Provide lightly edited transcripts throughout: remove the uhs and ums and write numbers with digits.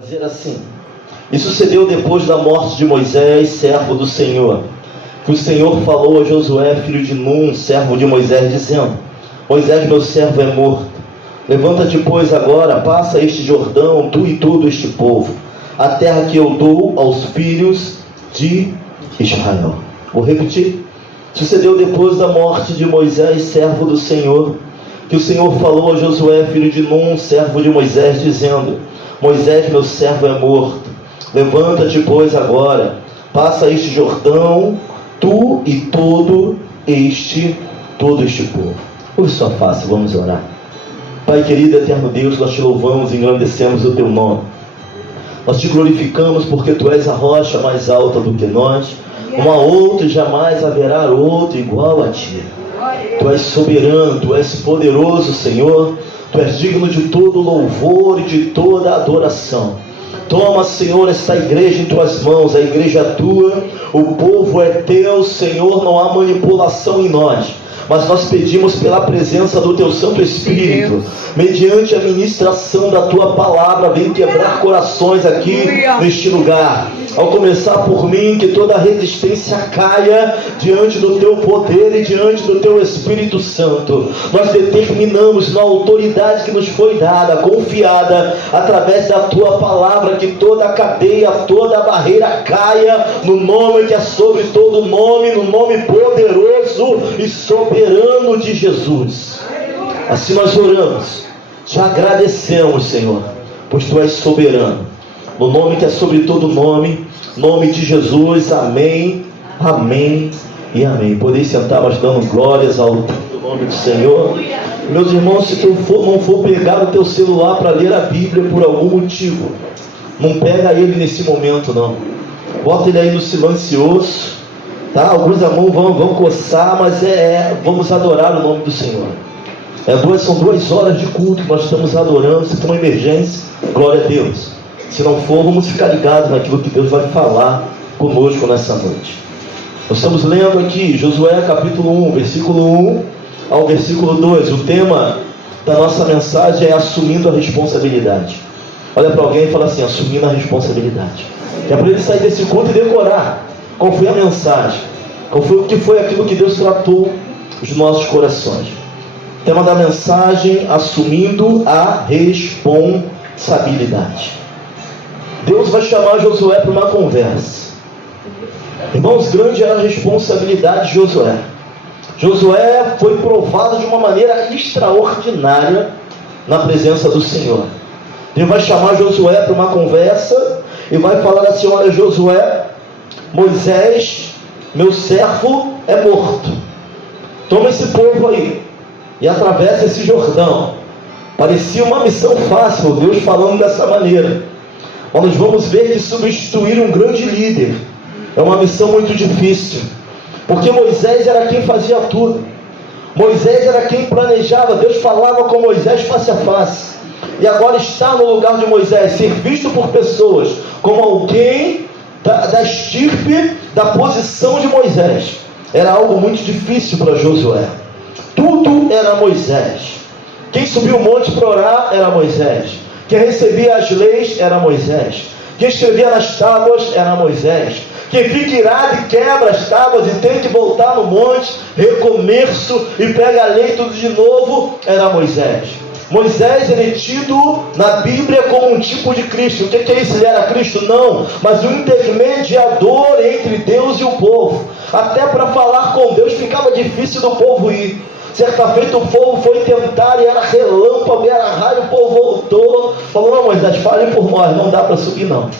Dizer assim: e sucedeu depois da morte de Moisés, servo do Senhor, que o Senhor falou a Josué, filho de Num, servo de Moisés, dizendo: Moisés, meu servo, é morto. Levanta-te, pois, agora, passa este Jordão, tu e todo este povo, a terra que eu dou aos filhos de Israel. Vou repetir. Sucedeu depois da morte de Moisés, servo do Senhor, que o Senhor falou a Josué, filho de Num, servo de Moisés, dizendo: Moisés, meu servo, é morto. Levanta-te, pois, agora, passa este Jordão, tu e todo este povo. Curve sua face, vamos orar. Pai querido, eterno Deus, nós te louvamos e engrandecemos o teu nome. Nós te glorificamos porque tu és a rocha mais alta do que nós. Uma outra e jamais haverá outro igual a ti. Tu és soberano, tu és poderoso, Senhor. Tu és digno de todo louvor e de toda adoração. Toma, Senhor, esta igreja em tuas mãos. A igreja é tua, o povo é teu, Senhor. Não há manipulação em nós, mas nós pedimos pela presença do teu Santo Espírito, mediante a ministração da tua palavra, vem quebrar corações aqui neste lugar. Ao começar por mim, que toda resistência caia diante do teu poder e diante do teu Espírito Santo. Nós determinamos na autoridade que nos foi dada, confiada, através da tua palavra, que toda a cadeia, toda a barreira caia no nome que é sobre todo nome, no nome poderoso e soberano de Jesus. Assim nós oramos, te agradecemos, Senhor, pois tu és soberano. No nome que é sobre todo nome, nome de Jesus, amém, amém e amém. Podeis sentar, mas dando glórias ao nome do Senhor. Meus irmãos, se tu não for pegar o teu celular para ler a Bíblia por algum motivo, não pega ele nesse momento não. Bota ele aí no silencioso, tá? Alguns irmãos vão coçar, mas vamos adorar o nome do Senhor. São 2 horas de culto que nós estamos adorando. Se for uma emergência, glória a Deus. Se não for, vamos ficar ligados naquilo que Deus vai falar conosco nessa noite. Nós estamos lendo aqui Josué capítulo 1, versículo 1 ao versículo 2. O tema da nossa mensagem é assumindo a responsabilidade. Olha para alguém e fala assim: assumindo a responsabilidade. É para ele sair desse culto e decorar qual foi a mensagem, o que foi aquilo que Deus tratou os nossos corações. O tema da mensagem: assumindo a responsabilidade. Deus vai chamar Josué para uma conversa. Irmãos, grande era a responsabilidade de Josué. Josué foi provado de uma maneira extraordinária na presença do Senhor. Deus vai chamar Josué para uma conversa e vai falar assim: olha, Josué, Moisés, meu servo, é morto. Toma esse povo aí e atravessa esse Jordão. Parecia uma missão fácil, Deus falando dessa maneira. Mas nós vamos ver que substituir um grande líder é uma missão muito difícil, porque Moisés era quem fazia tudo. Moisés era quem planejava. Deus falava com Moisés face a face, e agora está no lugar de Moisés, ser visto por pessoas como alguém da estirpe, da posição de Moisés, era algo muito difícil para Josué. Tudo era Moisés. Quem subiu o monte para orar era Moisés. Quem recebia as leis era Moisés. Quem escrevia nas tábuas era Moisés. Quem fica irado e quebra as tábuas e tem que voltar no monte, recomeço e pega a lei tudo de novo, era Moisés. Moisés ele é tido na Bíblia como um tipo de Cristo. O que é isso? Ele era Cristo? Não, mas um intermediador entre Deus e o povo. Até para falar com Deus ficava difícil do povo ir. Certa feita o povo foi tentar e era relâmpago, era raio, o povo voltou. Falou: não, Moisés, fale por nós, não dá para subir não.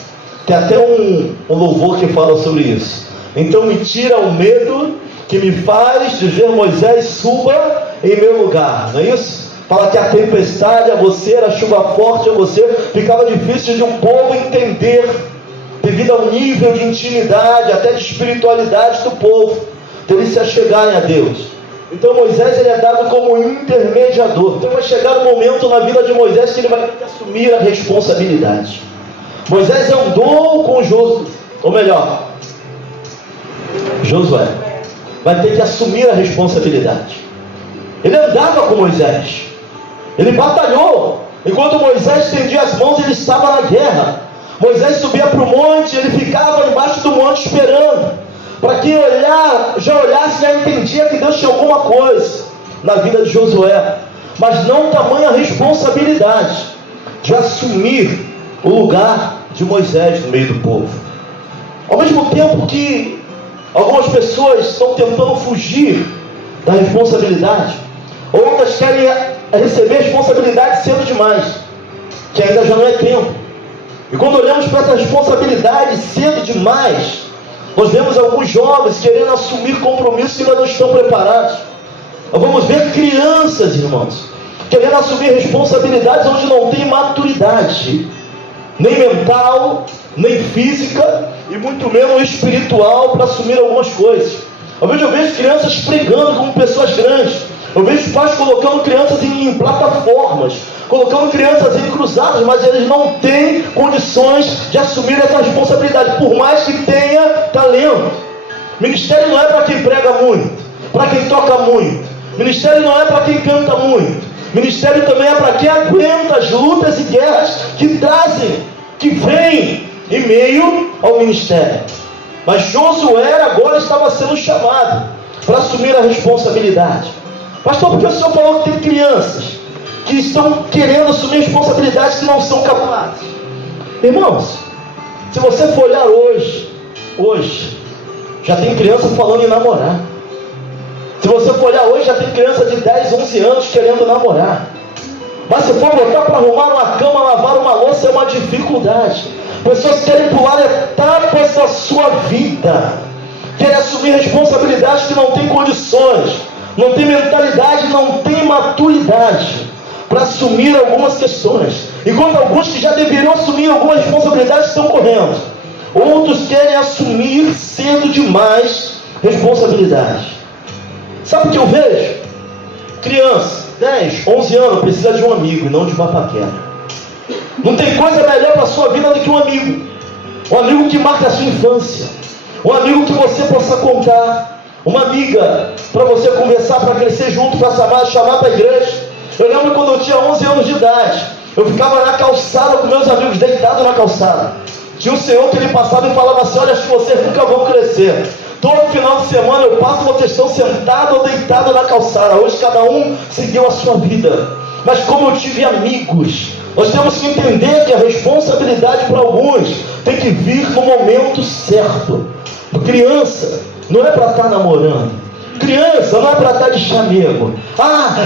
Tem até um louvor que fala sobre isso. Então me tira o medo que me faz dizer: Moisés, suba em meu lugar. Não é isso? Fala que a tempestade a você, a chuva forte a você. Ficava difícil de um povo entender, devido ao nível de intimidade, até de espiritualidade do povo, então eles se achegarem a Deus. Então Moisés ele é dado como intermediador. Então vai chegar um momento na vida de Moisés que ele vai ter que assumir a responsabilidade. Moisés andou com Josué vai ter que assumir a responsabilidade. Ele andava com Moisés, ele batalhou. Enquanto Moisés estendia as mãos, ele estava na guerra. Moisés subia para o monte, ele ficava embaixo do monte esperando, para quem já olhasse, já entendia que Deus tinha alguma coisa na vida de Josué, mas não tamanha responsabilidade de assumir o lugar de Moisés no meio do povo. Ao mesmo tempo que algumas pessoas estão tentando fugir da responsabilidade, outras querem receber responsabilidade cedo demais, que ainda já não é tempo. E quando olhamos para essa responsabilidade cedo demais, nós vemos alguns jovens querendo assumir compromissos que ainda não estão preparados. Nós vamos ver crianças, irmãos, querendo assumir responsabilidades onde não tem maturidade, nem mental, nem física, e muito menos espiritual, para assumir algumas coisas. Eu vejo crianças pregando como pessoas grandes. Eu vejo pais colocando crianças em plataformas, colocando crianças em cruzadas, mas eles não têm condições de assumir essa responsabilidade, por mais que tenha talento. Ministério não é para quem prega muito, para quem toca muito. Ministério não é para quem canta muito. Ministério também é para quem aguenta as lutas e guerras que vêm em meio ao ministério. Mas Josué agora estava sendo chamado para assumir a responsabilidade. Pastor, por que o senhor falou que tem crianças que estão querendo assumir responsabilidades que não são capazes? Irmãos, se você for olhar hoje, já tem criança falando em namorar. Se você for olhar hoje, já tem criança de 10, 11 anos querendo namorar. Mas se for botar para arrumar uma cama, lavar uma louça, é uma dificuldade. Pessoas querem pular etapas da sua vida, querem assumir responsabilidades que não têm condições, não tem mentalidade, não tem maturidade para assumir algumas questões. Enquanto alguns que já deveriam assumir algumas responsabilidades estão correndo, outros querem assumir cedo demais responsabilidades. Sabe o que eu vejo? Criança, 10, 11 anos, precisa de um amigo e não de uma paquera. Não tem coisa melhor para a sua vida do que um amigo. Um amigo que marca a sua infância, um amigo que você possa contar, uma amiga para você conversar, para crescer junto, para chamar para a igreja. Eu lembro quando eu tinha 11 anos de idade, eu ficava na calçada com meus amigos, deitado na calçada. Tinha um senhor que ele passava e falava assim: olha, acho que vocês nunca vão crescer. Todo final de semana eu passo, vocês estão sentados ou deitados na calçada. Hoje cada um seguiu a sua vida. Mas como eu tive amigos, nós temos que entender que a responsabilidade para alguns tem que vir no momento certo. Criança não é para estar namorando. Criança não é para estar de chamego.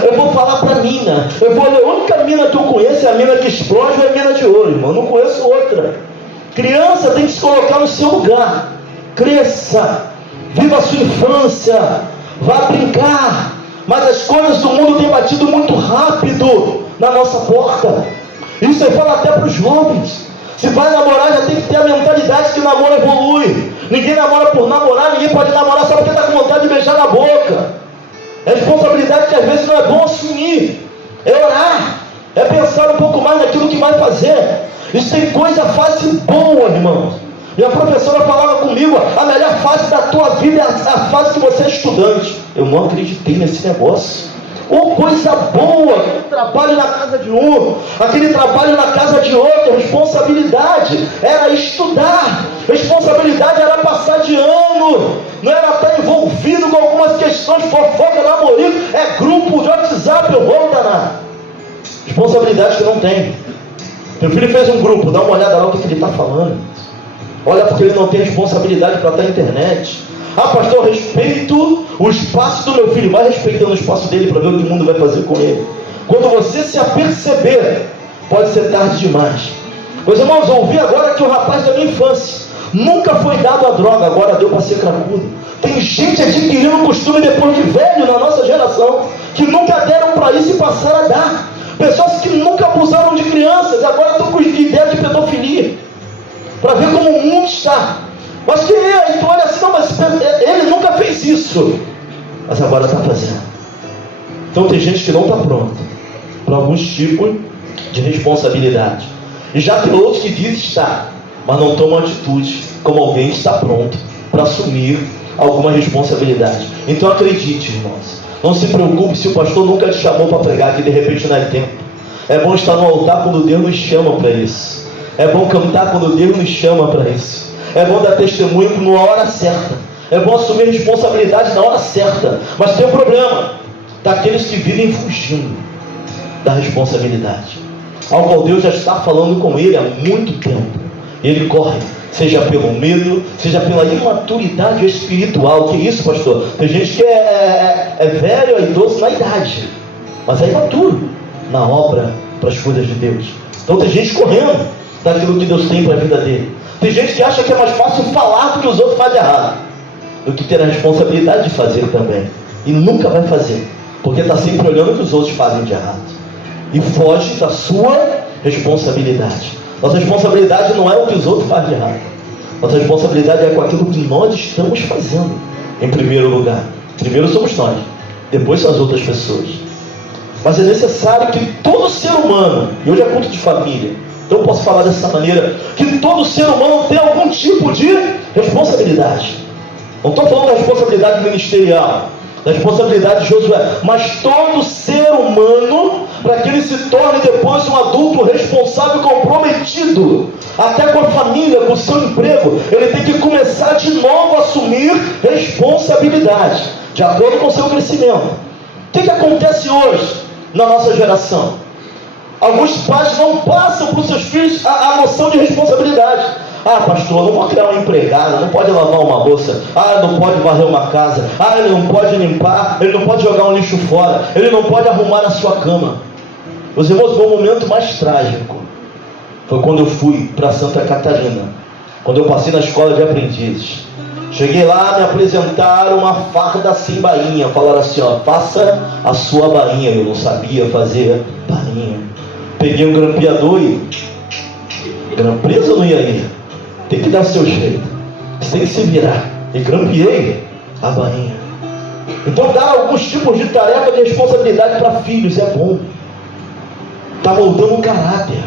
Eu vou falar para a mina. A única mina que eu conheço é a mina que explode ou é a mina de ouro, irmão. Eu não conheço outra. Criança tem que se colocar no seu lugar. Cresça. Viva a sua infância. Vá brincar. Mas as coisas do mundo têm batido muito rápido na nossa porta. Isso eu falo até para os jovens. Se vai namorar, já tem que ter a mentalidade que namoro evolui. Ninguém namora por namorar, ninguém pode namorar só porque está com vontade de beijar na boca. É responsabilidade que às vezes não é bom assumir. É orar, é pensar um pouco mais naquilo que vai fazer. Isso tem coisa fácil e boa, irmãos. Minha professora falava comigo: a melhor fase da tua vida é a fase que você é estudante. Eu não acreditei nesse negócio. Coisa boa, aquele trabalho na casa de um, aquele trabalho na casa de outro. Responsabilidade era estudar, responsabilidade era passar de ano, não era estar envolvido com algumas questões, fofoca, namorico, é grupo de WhatsApp, eu vou danar. Responsabilidade que não tem. Meu filho fez um grupo, dá uma olhada lá o que ele está falando. Olha, porque ele não tem responsabilidade para estar na internet. Pastor, eu respeito o espaço do meu filho. Vai respeitando o espaço dele para ver o que o mundo vai fazer com ele. Quando você se aperceber, pode ser tarde demais. Meus irmãos, eu ouvi agora que o rapaz da minha infância nunca foi dado a droga, agora deu para ser cracudo. Tem gente adquirindo o costume depois de velho na nossa geração, que nunca deram para isso e passaram a dar. Pessoas que nunca abusaram de crianças, agora estão com ideia de pedofilia, para ver como o mundo está. Mas que é? Então olha assim, não, mas ele nunca fez isso, mas agora está fazendo. Então tem gente que não está pronta para alguns tipos de responsabilidade. E já tem outros que dizem estar, mas não tomam atitude como alguém que está pronto para assumir alguma responsabilidade. Então acredite, irmãos, não se preocupe se o pastor nunca te chamou para pregar, que de repente não é tempo. É bom estar no altar quando Deus nos chama para isso. É bom cantar quando Deus nos chama para isso. É bom dar testemunho na hora certa. É bom assumir responsabilidade na hora certa. Mas tem um problema daqueles que vivem fugindo da responsabilidade, ao qual Deus já está falando com ele há muito tempo. Ele corre, seja pelo medo, seja pela imaturidade espiritual. Que isso, pastor? Tem gente que é velho, é idoso na idade, mas é imaturo na obra, para as coisas de Deus. Então tem gente correndo daquilo que Deus tem para a vida dele. Tem gente que acha que é mais fácil falar do que os outros fazem errado, do que ter a responsabilidade de fazer também. E nunca vai fazer, porque está sempre olhando o que os outros fazem de errado e foge da sua responsabilidade. Nossa responsabilidade não é o que os outros fazem de errado. Nossa responsabilidade é com aquilo que nós estamos fazendo. Em primeiro lugar, primeiro somos nós, depois são as outras pessoas. Mas é necessário que todo ser humano, e hoje é culto de família, então eu posso falar dessa maneira, que todo ser humano tem algum tipo de responsabilidade. Não estou falando da responsabilidade ministerial, da responsabilidade de Josué, mas todo ser humano, para que ele se torne depois um adulto responsável e comprometido, até com a família, com o seu emprego, ele tem que começar de novo a assumir responsabilidade, de acordo com o seu crescimento. O que acontece hoje na nossa geração? Alguns pais não passam para os seus filhos a noção de responsabilidade. Ah, pastor, não vou criar uma empregada, não pode lavar uma louça, não pode varrer uma casa, ele não pode limpar, ele não pode jogar um lixo fora, ele não pode arrumar a sua cama. Meus irmãos, o meu momento mais trágico foi quando eu fui para Santa Catarina, quando eu passei na escola de aprendizes. Cheguei lá, me apresentaram uma farda sem bainha, falaram assim, faça a sua bainha. Eu não sabia fazer bainha. Peguei um grampeador e presa não ia ir. Tem que dar o seu jeito, você tem que se virar. E grampeei a bainha. Então dar alguns tipos de tarefa de responsabilidade para filhos é bom. Está moldando um caráter.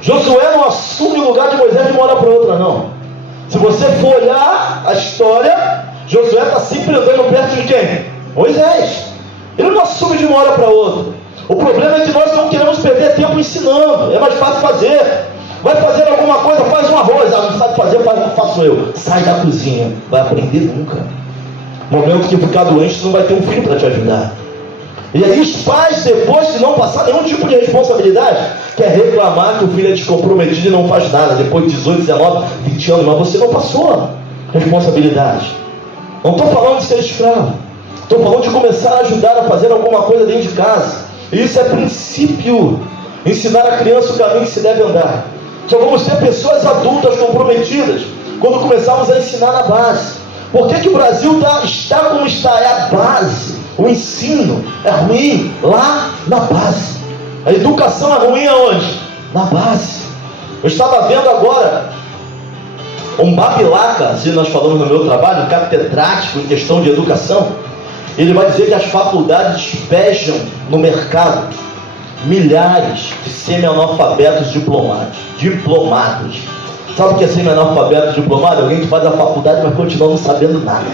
Josué não assume o lugar de Moisés de uma hora para outra, não. Se você for olhar a história, Josué está sempre andando perto de quem? Moisés. Ele não assume de uma hora para outra. O problema é que nós não queremos perder tempo ensinando. É mais fácil fazer. Vai fazer alguma coisa, faz um arroz. Não sabe fazer, faço eu. Sai da cozinha. Vai aprender nunca. No momento que ficar doente, tu não vai ter um filho para te ajudar. E aí os pais, depois, se não passar nenhum tipo de responsabilidade, quer reclamar que o filho é descomprometido e não faz nada. Depois de 18, 19, 20 anos, mas você não passou responsabilidade. Não estou falando de ser escravo. Estou falando de começar a ajudar a fazer alguma coisa dentro de casa. Isso é princípio. Ensinar a criança o caminho que se deve andar. Só vamos ter pessoas adultas comprometidas quando começarmos a ensinar na base. Por que o Brasil está como está? É a base. O ensino é ruim lá na base. A educação é ruim aonde? Na base. Eu estava vendo agora um babilaca, assim nós falamos no meu trabalho, um catedrático em questão de educação. Ele vai dizer que as faculdades despejam no mercado milhares de semi-analfabetos diplomados. Sabe o que é semi-analfabeto diplomado? Alguém que faz a faculdade, mas continua não sabendo nada.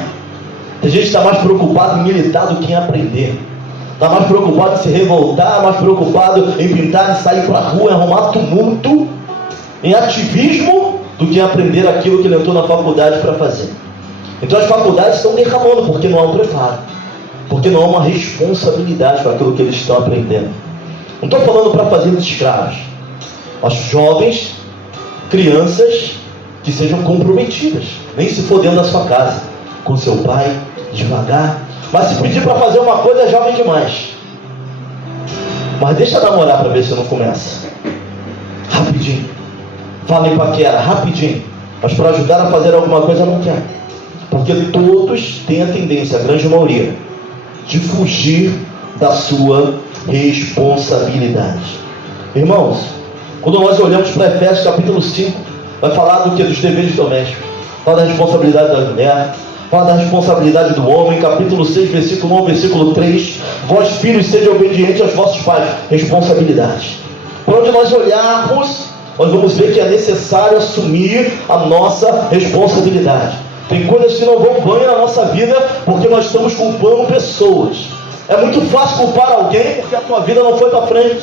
Tem gente que está mais preocupado em militar do que em aprender. Está mais preocupado em se revoltar, mais preocupado em pintar, em sair para a rua, em arrumar tumulto, em ativismo, do que em aprender aquilo que ele entrou na faculdade para fazer. Então as faculdades estão derramando, porque não há um preparo, porque não há uma responsabilidade com aquilo que eles estão aprendendo. Não estou falando para fazer dos escravos, mas jovens, crianças que sejam comprometidas, nem se for dentro da sua casa, com seu pai, devagar. Mas se pedir para fazer uma coisa, é jovem demais. Mas deixa namorar para ver se não começa. Rapidinho. Fala em paquera, rapidinho. Mas para ajudar a fazer alguma coisa, não quer. Porque todos têm a tendência, a grande maioria, de fugir da sua responsabilidade. Irmãos, quando nós olhamos para Efésios capítulo 5, vai falar do que? Dos deveres domésticos. Fala da responsabilidade da mulher, fala da responsabilidade do homem. Capítulo 6, versículo 1 ao versículo 3. Vós, filhos, sejam obedientes aos vossos pais. Responsabilidade. Por onde nós olharmos, nós vamos ver que é necessário assumir a nossa responsabilidade. Tem coisas que não vão bem na nossa vida porque nós estamos culpando pessoas. É muito fácil culpar alguém porque a tua vida não foi para frente.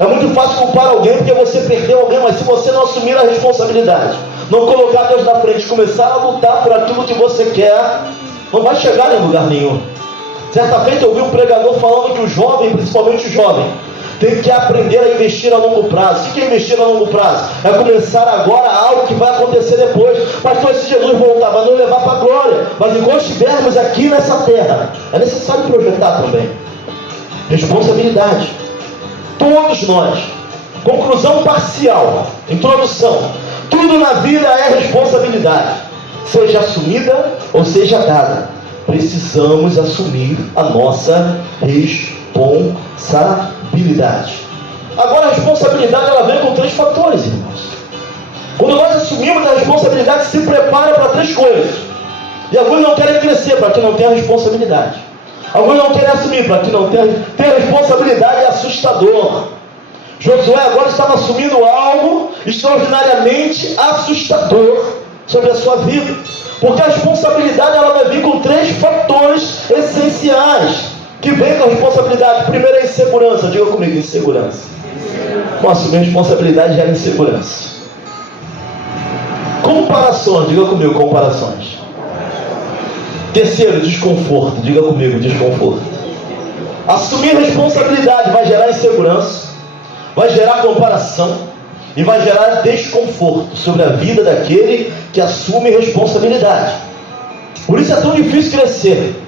É muito fácil culpar alguém porque você perdeu alguém, mas se você não assumir a responsabilidade, não colocar Deus na frente, começar a lutar por aquilo que você quer, não vai chegar em lugar nenhum. Certa feita eu vi um pregador falando que o jovem, principalmente o jovem, tem que aprender a investir a longo prazo. O que é investir a longo prazo? É começar agora algo que vai acontecer depois. Pastor, se Jesus voltar, vai nos levar para a glória. Mas enquanto estivermos aqui nessa terra, é necessário projetar também. Responsabilidade. Todos nós. Conclusão parcial. Introdução. Tudo na vida é responsabilidade. Seja assumida ou seja dada. Precisamos assumir a nossa responsabilidade. Agora a responsabilidade ela vem com 3 fatores, irmãos. Quando nós assumimos a responsabilidade, se prepara para 3 coisas. E alguns não querem crescer para quem não tem a responsabilidade. Alguns não querem assumir para quem não tem a responsabilidade. É assustador. Josué agora estava assumindo algo extraordinariamente assustador sobre a sua vida. Porque a responsabilidade ela vai vir com 3 fatores essenciais que vem com a responsabilidade. Primeiro é a insegurança. Diga comigo, insegurança. Nossa, minha responsabilidade gera insegurança. Comparações. Diga comigo, comparações. Terceiro, desconforto. Diga comigo, desconforto. Assumir responsabilidade vai gerar insegurança, vai gerar comparação e vai gerar desconforto sobre a vida daquele que assume responsabilidade. Por isso é tão difícil crescer.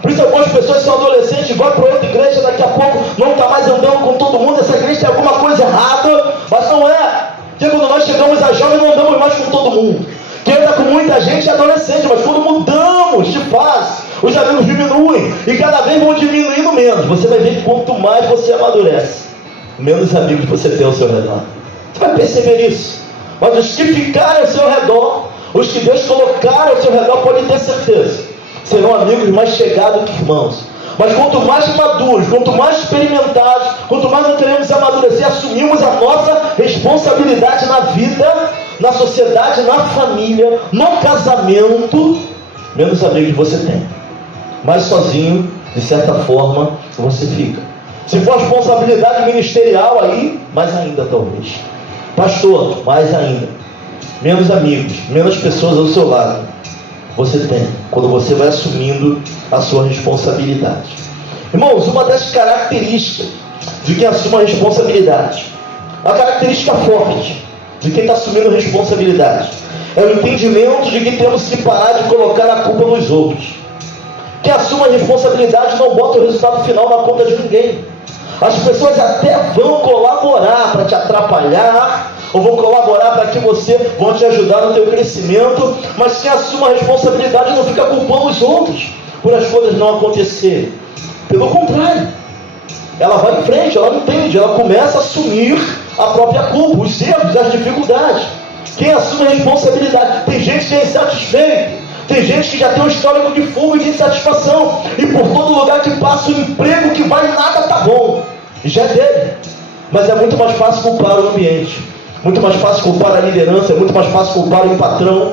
Por isso algumas pessoas são adolescentes, vão para outra igreja, daqui a pouco não está mais andando com todo mundo, essa igreja tem alguma coisa errada, mas não é. Porque quando nós chegamos a jovens, não andamos mais com todo mundo. Quem anda com muita gente é adolescente, mas quando mudamos de fase, os amigos diminuem, e cada vez vão diminuindo menos. Você vai ver que quanto mais você amadurece, menos amigos você tem ao seu redor. Você vai perceber isso. Mas os que ficarem ao seu redor, os que Deus colocar ao seu redor, podem ter certeza, serão amigos mais chegados que irmãos. Mas quanto mais maduros, quanto mais experimentados, quanto mais nós queremos amadurecer, assumimos a nossa responsabilidade na vida, na sociedade, na família, no casamento, menos amigos você tem. Mais sozinho, de certa forma, você fica. Se for responsabilidade ministerial aí, mais ainda talvez. Pastor, mais ainda. Menos amigos, menos pessoas ao seu lado você tem, quando você vai assumindo a sua responsabilidade. Irmãos, uma das características de quem assume a responsabilidade, a característica forte de quem está assumindo responsabilidade, é o entendimento de que temos que parar de colocar a culpa nos outros. Quem assume a responsabilidade não bota o resultado final na conta de ninguém. As pessoas até vão colaborar para te atrapalhar, ou vão colaborar para que vão te ajudar no teu crescimento, mas quem assume a responsabilidade não fica culpando os outros por as coisas não acontecerem. Pelo contrário, ela vai em frente, ela entende, ela começa a assumir a própria culpa, os erros, as dificuldades. Quem assume a responsabilidade, tem gente que é insatisfeito, tem gente que já tem um histórico de fuga e de insatisfação, e por todo lugar que passa, o emprego que vai nada tá bom, e já é dele. Mas é muito mais fácil culpar o ambiente, muito mais fácil culpar a liderança, é muito mais fácil culpar o patrão.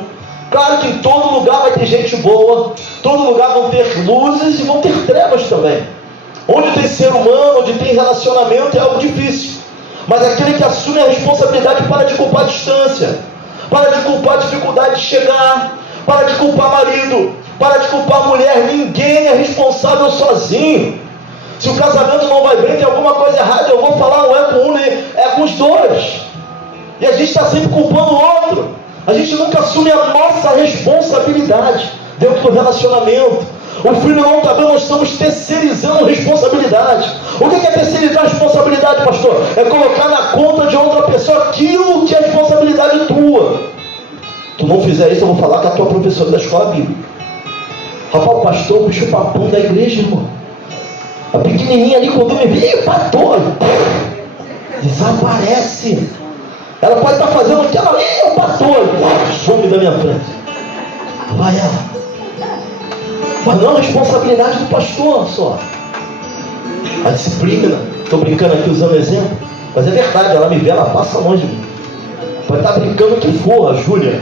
Claro que em todo lugar vai ter gente boa, todo lugar vão ter luzes e vão ter trevas também. Onde tem ser humano, onde tem relacionamento, é algo difícil. Mas aquele que assume a responsabilidade para de culpar a distância, para de culpar a dificuldade de chegar, para de culpar marido, para de culpar mulher. Ninguém é responsável sozinho. Se o casamento não vai bem, tem alguma coisa errada, eu vou falar, não é com um, é com os dois. E a gente está sempre culpando o outro. A gente nunca assume a nossa responsabilidade dentro do relacionamento. O filho não está bem, nós estamos terceirizando responsabilidade. O que é terceirizar responsabilidade, pastor? É colocar na conta de outra pessoa aquilo que é responsabilidade tua. Tu não fizer isso, eu vou falar com a tua professora da escola bíblica. Rapaz, o pastor, o bicho papão da igreja, irmão. A pequenininha ali, quando me vê, pastor, desaparece. Ela pode estar fazendo o que ela é, o pastor, some da minha frente. Vai ela. Mas não a responsabilidade do pastor só. A disciplina. Estou brincando aqui usando exemplo, mas é verdade, ela me vê, ela passa longe de mim. Pode estar brincando o que for, a Júlia.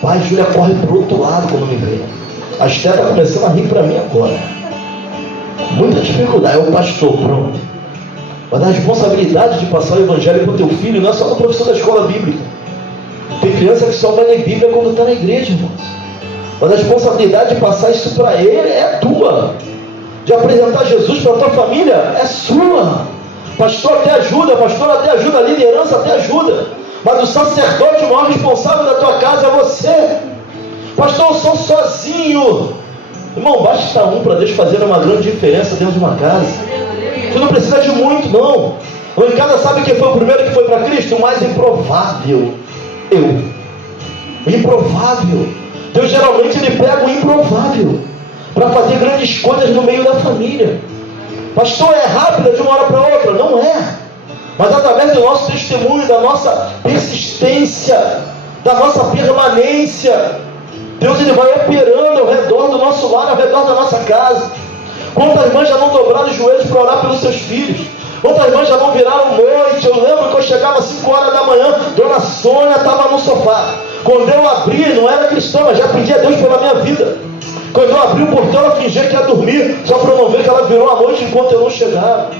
Pai, Júlia corre para o outro lado quando me vê. A Esther está começando a rir para mim agora. Muita dificuldade, é o pastor, pronto. Mas a responsabilidade de passar o evangelho para o teu filho não é só no professor da escola bíblica. Tem criança que só vai ler Bíblia quando está na igreja, irmãos. Mas a responsabilidade de passar isso para ele é tua. De apresentar Jesus para a tua família é sua. Pastor até ajuda, a liderança até ajuda. Mas o sacerdote, o maior responsável da tua casa é você. Pastor, eu sou sozinho. Irmão, basta um para Deus fazer uma grande diferença dentro de uma casa. Tu não precisa de muito, não. Lá em casa, sabe quem foi o primeiro que foi para Cristo? O mais improvável. Eu. Improvável. Deus geralmente ele pega o improvável para fazer grandes coisas no meio da família. Pastor, é rápida de uma hora para outra? Não é. Mas através do nosso testemunho, da nossa persistência, da nossa permanência, Deus ele vai operando ao redor do nosso lar, ao redor da nossa casa. Quantas mães já não dobraram os joelhos para orar pelos seus filhos? Quantas mães já não viraram noite? Eu lembro que eu chegava às 5 horas da manhã, Dona Sônia estava no sofá. Quando eu abri, não era cristã, mas já pedia a Deus pela minha vida. Quando eu abri o portão, ela fingia que ia dormir, só para não ver que ela virou a noite enquanto eu não chegava.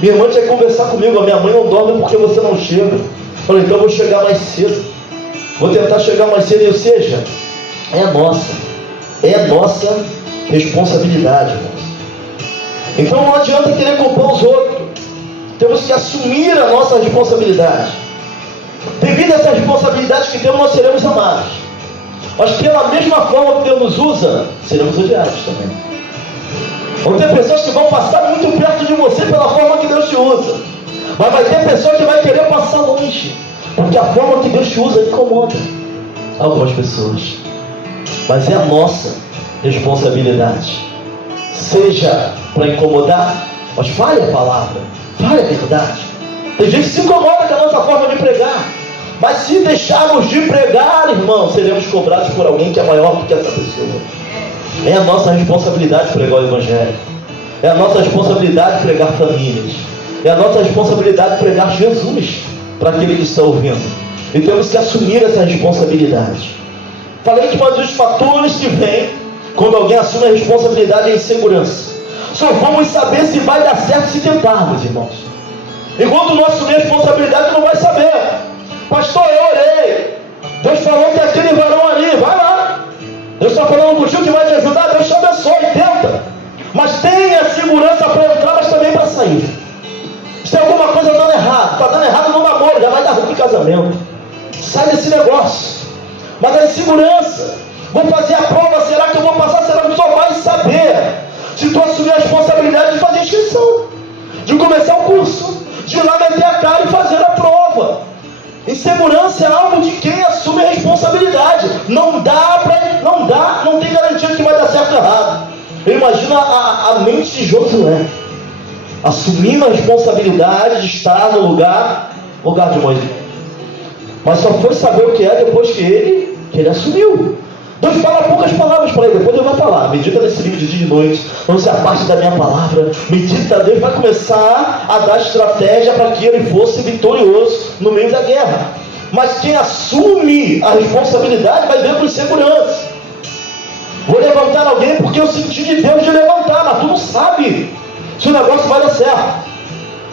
Minha irmã tinha que conversar comigo. A minha mãe não dorme porque você não chega. Eu falei, então eu vou chegar mais cedo. Vou tentar chegar mais cedo. Ou seja, é nossa responsabilidade, irmãos. Então não adianta querer culpar os outros. Temos que assumir a nossa responsabilidade. Devido a essa responsabilidade que temos, nós seremos amados. Mas pela mesma forma que Deus nos usa, seremos odiados também. Vão ter pessoas que vão passar muito perto de você pela forma que Deus te usa. Mas vai ter pessoa que vai querer passar longe, porque a forma que Deus te usa incomoda algumas pessoas. Mas é a nossa responsabilidade. Seja para incomodar, mas fale a palavra, fale a verdade. Tem gente que se incomoda com a nossa forma de pregar. Mas se deixarmos de pregar, irmão, seremos cobrados por alguém que é maior do que essa pessoa. É a nossa responsabilidade pregar o Evangelho. É a nossa responsabilidade pregar famílias. É a nossa responsabilidade pregar Jesus para aquele que está ouvindo. E temos que assumir essa responsabilidade. Falei que um dos fatores que vem quando alguém assume a responsabilidade é a insegurança. Só vamos saber se vai dar certo se tentarmos, irmãos. Enquanto não assumir a responsabilidade, não vai saber. Pastor, eu orei. Deus falou que aquele varão ali, vai lá. Deus está falando contigo que vai te ajudar, Deus te abençoe, tenta. Mas tenha segurança para entrar, mas também para sair. Se tem alguma coisa dando errado, está dando errado no namoro, já vai dar ruim no casamento. Sai desse negócio. Mas a insegurança, vou fazer a prova, será que eu vou passar? Será que só vai saber se tu assumir a responsabilidade de fazer a inscrição, de começar o curso, de ir lá meter a cara e fazer a prova. Insegurança é algo de quem assume a responsabilidade. Não tem garantia que vai dar certo ou errado. Imagina a mente de Josué, assumindo a responsabilidade de estar no lugar de Moisés. Mas só foi saber o que é depois que ele assumiu. Deus fala poucas palavras para ele, depois ele vai falar. Medita nesse livro de dia e de noite, não se afaste da minha palavra. Medita, Deus vai começar a dar estratégia para que ele fosse vitorioso no meio da guerra. Mas quem assume a responsabilidade vai ver com insegurança. Vou levantar alguém porque eu senti de Deus de levantar, mas tu não sabe se o negócio vai dar certo.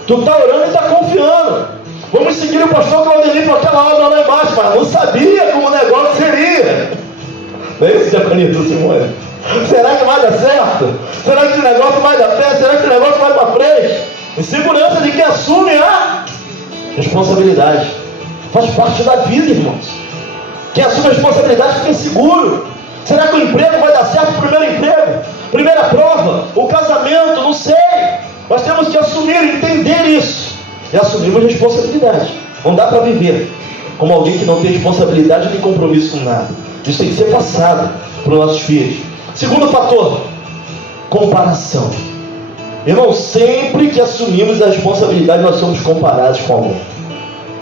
Tu está orando e está confiando. Vamos seguir o pastor Claudelino para aquela obra lá embaixo, mas não sabia como o negócio seria. Não é isso, Diaconito Simone? Será que vai dar certo? Será que esse negócio vai dar pé? Será que esse negócio vai para frente? Insegurança de quem assume a responsabilidade. Faz parte da vida, irmãos. Quem assume a responsabilidade fica inseguro. Será que o emprego vai dar certo? O primeiro emprego? Primeira prova? O casamento? Não sei. Nós temos que assumir, entender isso. E assumirmos responsabilidade. Não dá para viver como alguém que não tem responsabilidade nem compromisso com nada. Isso tem que ser passado para os nossos filhos. Segundo fator, comparação. Irmão, sempre que assumimos a responsabilidade, nós somos comparados com alguém.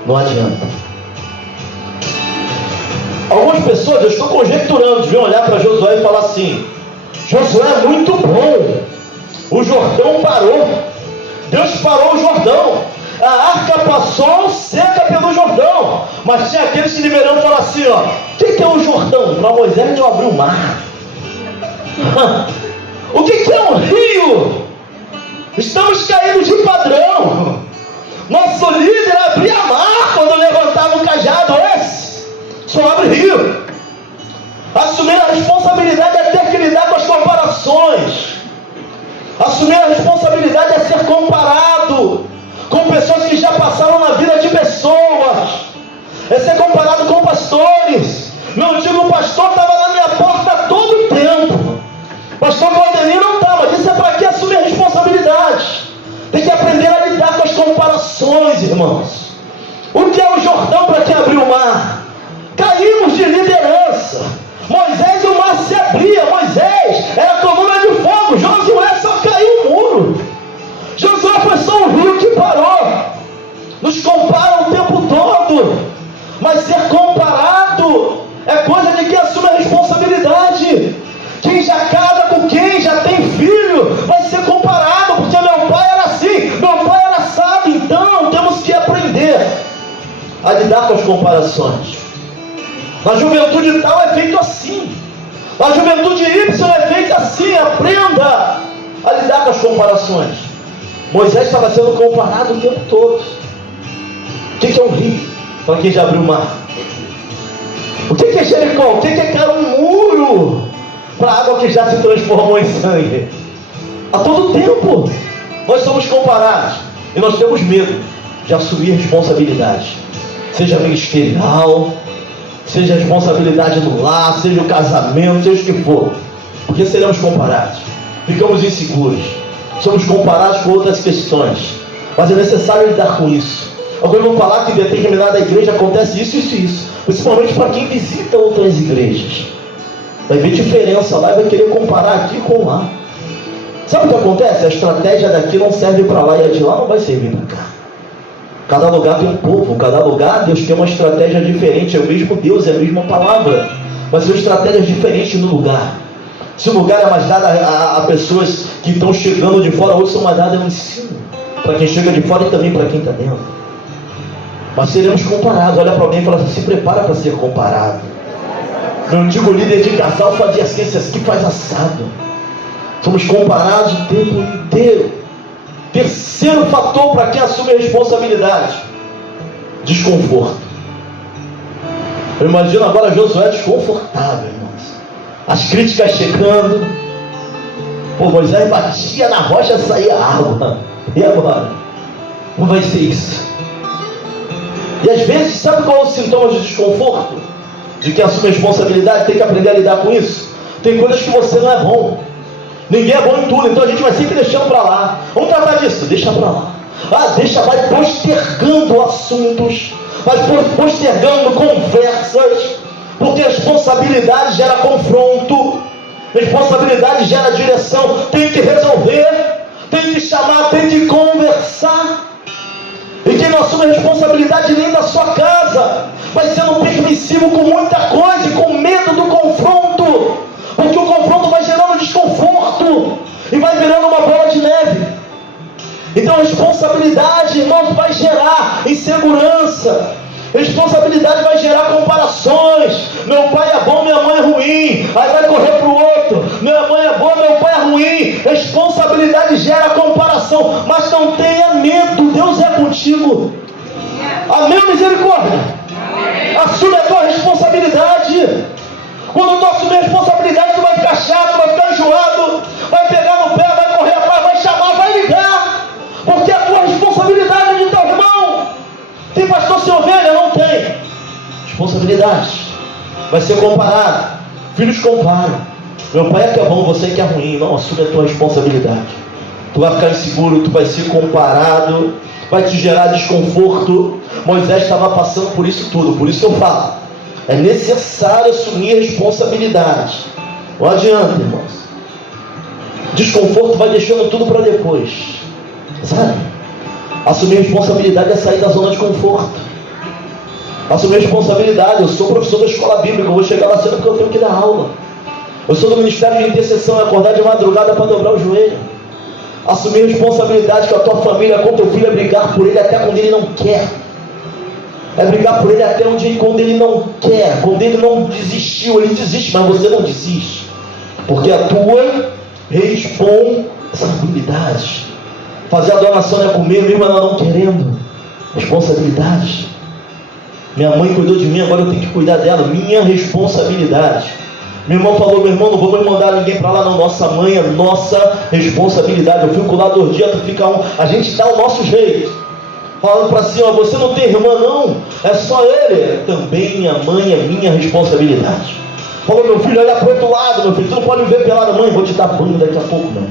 Não adianta. Algumas pessoas, eu estou conjecturando, deviam olhar para Josué e falar assim: Josué é muito bom. O Jordão parou. Deus parou o Jordão. A arca passou seca pelo Jordão. Mas tinha aqueles que liberando e falaram assim: ó, o que é o Jordão? Para Moisés não abriu o mar. O que é um rio? Estamos caindo de padrão. Nosso líder abria mar quando levantava o cajado. Esse só abre rio. Assumir a responsabilidade é ter que lidar com as comparações. Assumir a responsabilidade é ser comparado com pessoas que já passaram na vida de pessoas. É ser comparado com pastores. Meu antigo pastor estava na minha porta todo o tempo. Pastor Claudemir não está, mas isso é para que assumir a responsabilidade. Tem que aprender a lidar com as comparações, irmãos. O que é o Jordão para quem abriu o mar? Caímos de liderança. Moisés, o mar se abria. Moisés era coluna de fogo. Josué só caiu o muro. Josué foi só um rio que parou. Nos comparam o tempo todo. Mas ser comparado é coisa de quem assume a responsabilidade. Quem já casa com quem já tem filho vai ser comparado, porque meu pai era assim, meu pai era assado. Então temos que aprender a lidar com as comparações. Na juventude tal é feito assim, na juventude Y é feito assim. Aprenda a lidar com as comparações. Moisés estava sendo comparado o tempo todo. O que é um rio para quem já abriu o mar? O que é Jericó? O que é cara um muro para a água que já se transformou em sangue? A todo tempo nós somos comparados e nós temos medo de assumir responsabilidade, seja ministerial, seja responsabilidade no lar, seja o casamento, seja o que for, porque seremos comparados, ficamos inseguros, somos comparados com outras questões, mas é necessário lidar com isso. Alguns vão falar que em determinada igreja acontece isso, isso e isso, principalmente para quem visita outras igrejas. Vai ver diferença lá e vai querer comparar aqui com lá. Sabe o que acontece? A estratégia daqui não serve para lá e a de lá não vai servir para cá. Cada lugar tem um povo, cada lugar Deus tem uma estratégia diferente. É o mesmo Deus, é a mesma palavra, mas são estratégias diferentes no lugar. Se o lugar é mais dado a pessoas que estão chegando de fora, outros são mais dados ao ensino, para quem chega de fora e também para quem está dentro. Mas seremos comparados. Olha para alguém e fala assim: se prepara para ser comparado. Meu antigo líder de casal fazia assim, esse aqui faz assado. Somos comparados o tempo inteiro. Terceiro fator para quem assume a responsabilidade: desconforto. Eu imagino agora Josué desconfortável, irmãos. As críticas chegando. Pô, Moisés batia na rocha e saía água. E agora? Como vai ser isso? E às vezes, sabe qual é o sintoma de desconforto? De quem assume a responsabilidade, tem que aprender a lidar com isso. Tem coisas que você não é bom. Ninguém é bom em tudo, então a gente vai sempre deixando para lá. Vamos tratar disso, deixa para lá. Vai postergando assuntos, vai postergando conversas, porque responsabilidade gera confronto, responsabilidade gera direção. Tem que resolver, tem que chamar, tem que conversar. E quem não assume a responsabilidade nem da sua casa vai sendo permissivo com muita coisa e com medo do confronto, porque o confronto vai gerando desconforto e vai virando uma bola de neve. Então a responsabilidade, irmãos, vai gerar insegurança. Responsabilidade vai gerar comparações. Meu pai é bom, minha mãe é ruim. Aí vai correr para o outro. Minha mãe é boa, meu pai é ruim. Responsabilidade gera comparação. Mas não tenha medo, Deus é contigo. Amém, misericórdia? Assume a tua responsabilidade. Quando tu assumir a responsabilidade, tu vai ficar chato, vai ficar enjoado, vai pegar no pé, vai correr atrás, vai chamar, vai ligar, porque é a tua responsabilidade de teu irmão. Tem pastor sem ovelha? Não tem. Responsabilidade. Vai ser comparado. Filhos comparam. Meu pai é que é bom, você é que é ruim. Não, assume a tua responsabilidade. Tu vai ficar inseguro, tu vai ser comparado, vai te gerar desconforto. Moisés estava passando por isso tudo. Por isso eu falo, é necessário assumir a responsabilidade. Não adianta, irmãos. Desconforto vai deixando tudo para depois. Sabe? Assumir a responsabilidade é sair da zona de conforto. Assumir a responsabilidade. Eu sou professor da escola bíblica, eu vou chegar lá cedo porque eu tenho que dar aula. Eu sou do ministério de intercessão, é acordar de madrugada para dobrar o joelho. Assumir a responsabilidade com a tua família, com teu filho, é brigar por ele até quando ele não quer. É brigar por ele até quando ele não quer. Quando ele não desistiu, ele desiste, mas você não desiste. Porque a tua responsabilidade. Fazer a doação é comer, mesmo ela não querendo. Responsabilidade. Minha mãe cuidou de mim, agora eu tenho que cuidar dela. Minha responsabilidade. Meu irmão falou, meu irmão, não vamos mandar ninguém para lá não. Nossa mãe é nossa responsabilidade. Eu fico lá 2 dias, tu fica um. A gente dá o nosso jeito. Falando para si, ó, você não tem irmã não? É só ele. Também minha mãe é minha responsabilidade. Falou, meu filho, olha para o outro lado, meu filho. Tu não pode me ver pelado, mãe. Vou te dar banho daqui a pouco, não.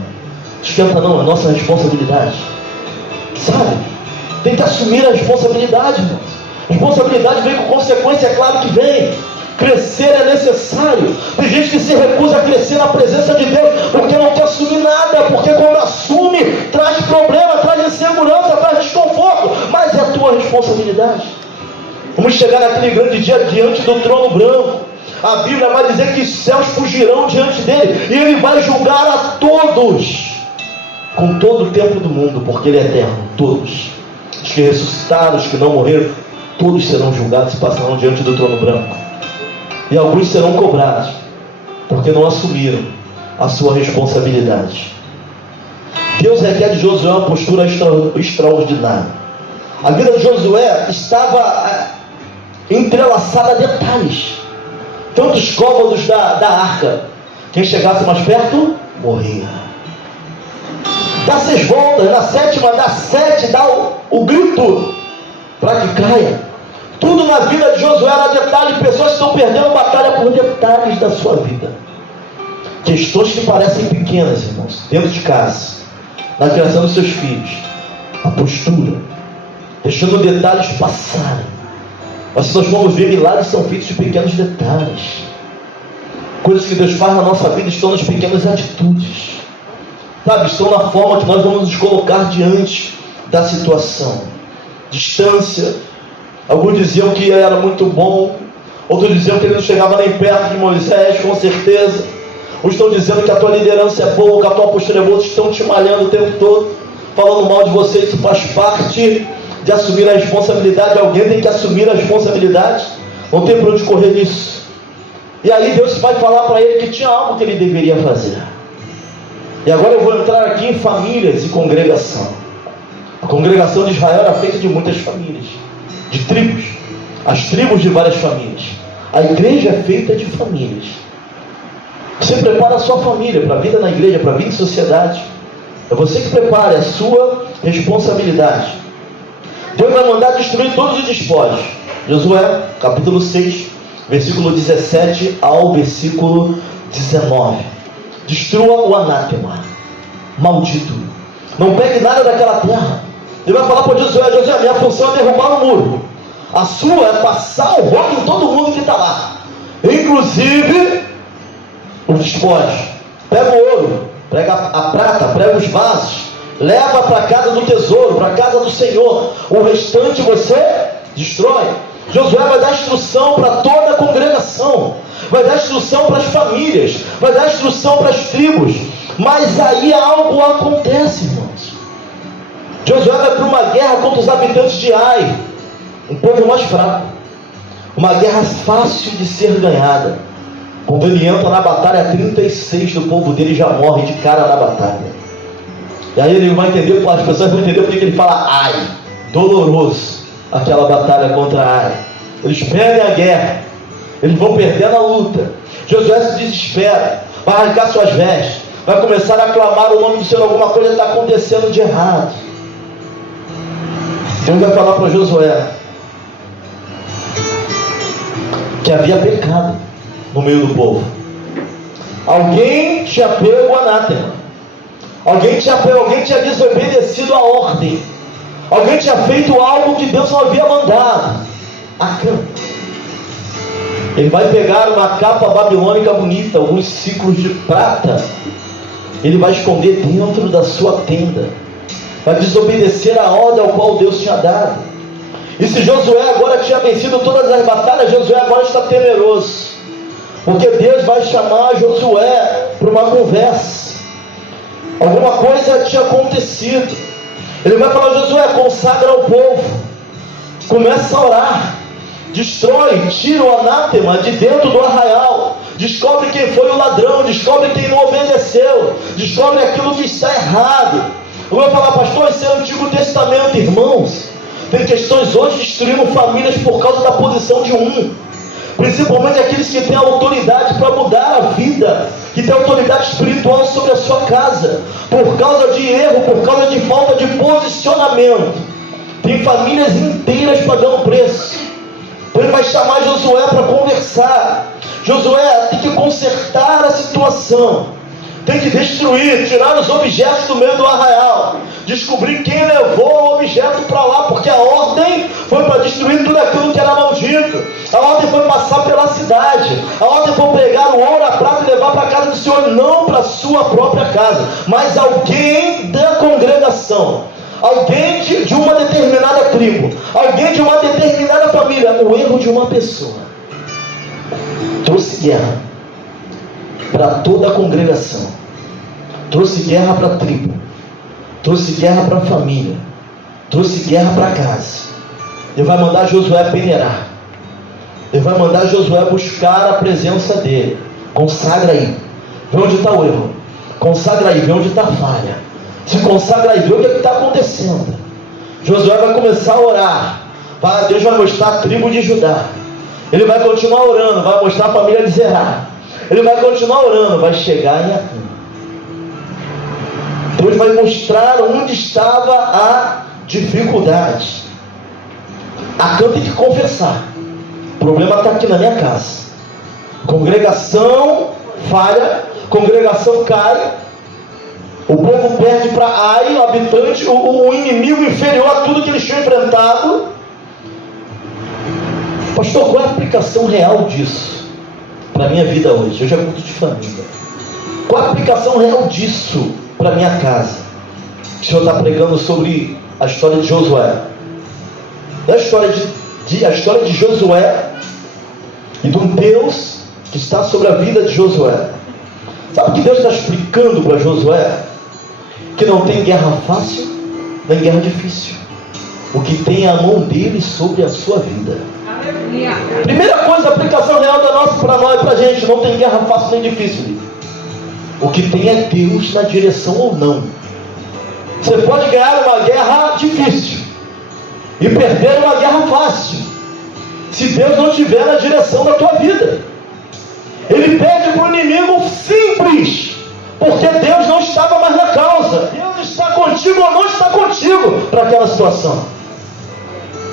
Esquenta não, é nossa responsabilidade. Sabe? Tem que assumir a responsabilidade, irmão. Responsabilidade vem com consequência, é claro que vem. Crescer é necessário. Tem gente que se recusa a crescer na presença de Deus porque não quer assumir nada, porque quando assume, traz problema, traz insegurança, traz desconforto, mas é a tua responsabilidade. Vamos chegar naquele grande dia diante do trono branco. A Bíblia vai dizer que os céus fugirão diante dele e ele vai julgar a todos com todo o tempo do mundo, porque ele é eterno. Todos, os que ressuscitaram, os que não morreram, todos serão julgados e passarão diante do trono branco. E alguns serão cobrados, porque não assumiram a sua responsabilidade. Deus requer de Josué uma postura extraordinária. A vida de Josué estava entrelaçada a detalhes. Tantos cômodos da arca. Quem chegasse mais perto, morria. Dá 6 voltas, na 7ª, dá 7, dá o grito para que caia. Tudo na vida de Josué era detalhe. Pessoas estão perdendo batalha por detalhes da sua vida. Questões que parecem pequenas, irmãos, dentro de casa, na criação dos seus filhos, a postura, deixando detalhes passarem. Mas se nós vamos ver, milagres são feitos de pequenos detalhes. Coisas que Deus faz na nossa vida estão nas pequenas atitudes, sabe? Estão na forma que nós vamos nos colocar diante da situação. Distância. Alguns diziam que era muito bom, outros diziam que ele não chegava nem perto de Moisés, com certeza. Uns estão dizendo que a tua liderança é boa, que a tua postura é boa, outros estão te malhando o tempo todo, falando mal de você. Isso faz parte de assumir a responsabilidade. Alguém tem que assumir a responsabilidade, não tem para onde correr nisso. E aí Deus vai falar para ele que tinha algo que ele deveria fazer. E agora eu vou entrar aqui em famílias e congregação. A congregação de Israel era feita de muitas famílias, de tribos, as tribos de várias famílias. A igreja é feita de famílias. Você prepara a sua família para a vida na igreja, para a vida em sociedade. É você que prepara, é a sua responsabilidade. Deus vai mandar destruir todos os despojos. Josué, capítulo 6, versículo 17 ao versículo 19. Destrua o anátema, maldito. Não pegue nada daquela terra. Ele vai falar para Josué: Josué, minha função é derrubar o muro. A sua é passar o rodo em todo mundo que está lá, inclusive os despojos. Pega o ouro, pega a prata, pega os vasos, leva para a casa do tesouro, para a casa do Senhor. O restante você destrói. Josué vai dar instrução para toda a congregação, vai dar instrução para as famílias, vai dar instrução para as tribos. Mas aí algo acontece, irmãos. Josué vai para uma guerra contra os habitantes de Ai, um povo mais fraco, uma guerra fácil de ser ganhada. Quando ele entra na batalha, 36 do povo dele já morre de cara na batalha. E aí ele vai entender, as pessoas vão entender porque ele fala Ai, doloroso, aquela batalha contra Ai. Eles perdem a guerra, eles vão perder na luta. Josué se desespera, vai arrancar suas vestes, vai começar a clamar o nome do Senhor. Alguma coisa está acontecendo de errado. Deus vai falar para Josué que havia pecado no meio do povo. Alguém tinha pego o anátema, alguém tinha desobedecido a ordem, alguém tinha feito algo que Deus não havia mandado. Acã. Ele vai pegar uma capa babilônica bonita, alguns ciclos de prata, ele vai esconder dentro da sua tenda, vai desobedecer a ordem ao qual Deus tinha dado. E se Josué agora tinha vencido todas as batalhas, Josué agora está temeroso, porque Deus vai chamar Josué para uma conversa. Alguma coisa tinha acontecido. Ele vai falar: Josué, consagra o povo, começa a orar, destrói, tira o anátema de dentro do arraial, descobre quem foi o ladrão, descobre quem não obedeceu, descobre aquilo que está errado. Eu vou falar: pastor, isso é o Antigo Testamento, irmãos. Tem questões hoje destruindo famílias por causa da posição de um. Principalmente aqueles que têm autoridade para mudar a vida, que têm autoridade espiritual sobre a sua casa, por causa de erro, por causa de falta de posicionamento. Tem famílias inteiras pagando preço. Então ele vai chamar Josué para conversar. Josué tem que consertar a situação, tem que destruir, tirar os objetos do meio do arraial, descobrir quem levou o objeto para lá, porque a ordem foi para destruir tudo aquilo que era maldito. A ordem foi passar pela cidade, a ordem foi pegar o ouro, a prata e levar para a casa do Senhor, não para a sua própria casa, mas alguém da congregação, alguém de uma determinada tribo, alguém de uma determinada família. O erro de uma pessoa trouxe guerra para toda a congregação, trouxe guerra para a tribo, trouxe guerra para a família, trouxe guerra para casa. Ele vai mandar Josué peneirar, ele vai mandar Josué buscar a presença dele. Consagra aí, vê onde está o erro, consagra aí, vê onde está a falha, se consagra aí, vê o que está acontecendo. Josué vai começar a orar, Deus vai mostrar a tribo de Judá, ele vai continuar orando, vai mostrar a família de Zerá, ele vai continuar orando, vai chegar em Acã. Deus vai mostrar onde estava a dificuldade. Acã tem que confessar: o problema está aqui na minha casa. Congregação falha, congregação cai, o povo perde para Ai, o habitante, o inimigo inferior a tudo que eles tinham enfrentado. Pastor, qual é a aplicação real disso para a minha vida hoje? Hoje é culto de família. Qual a aplicação real disso para a minha casa? O Senhor está pregando sobre a história de Josué. A história de Josué e de um Deus que está sobre a vida de Josué. Sabe o que Deus está explicando para Josué? Que não tem guerra fácil, nem guerra difícil. O que tem é a mão dele sobre a sua vida. Primeira coisa, a aplicação real da nossa para nós, para a gente: não tem guerra fácil nem difícil. O que tem é Deus na direção ou não. Você pode ganhar uma guerra difícil e perder uma guerra fácil, se Deus não estiver na direção da tua vida. Ele perde para o inimigo simples, porque Deus não estava mais na causa. Deus está contigo ou não está contigo para aquela situação.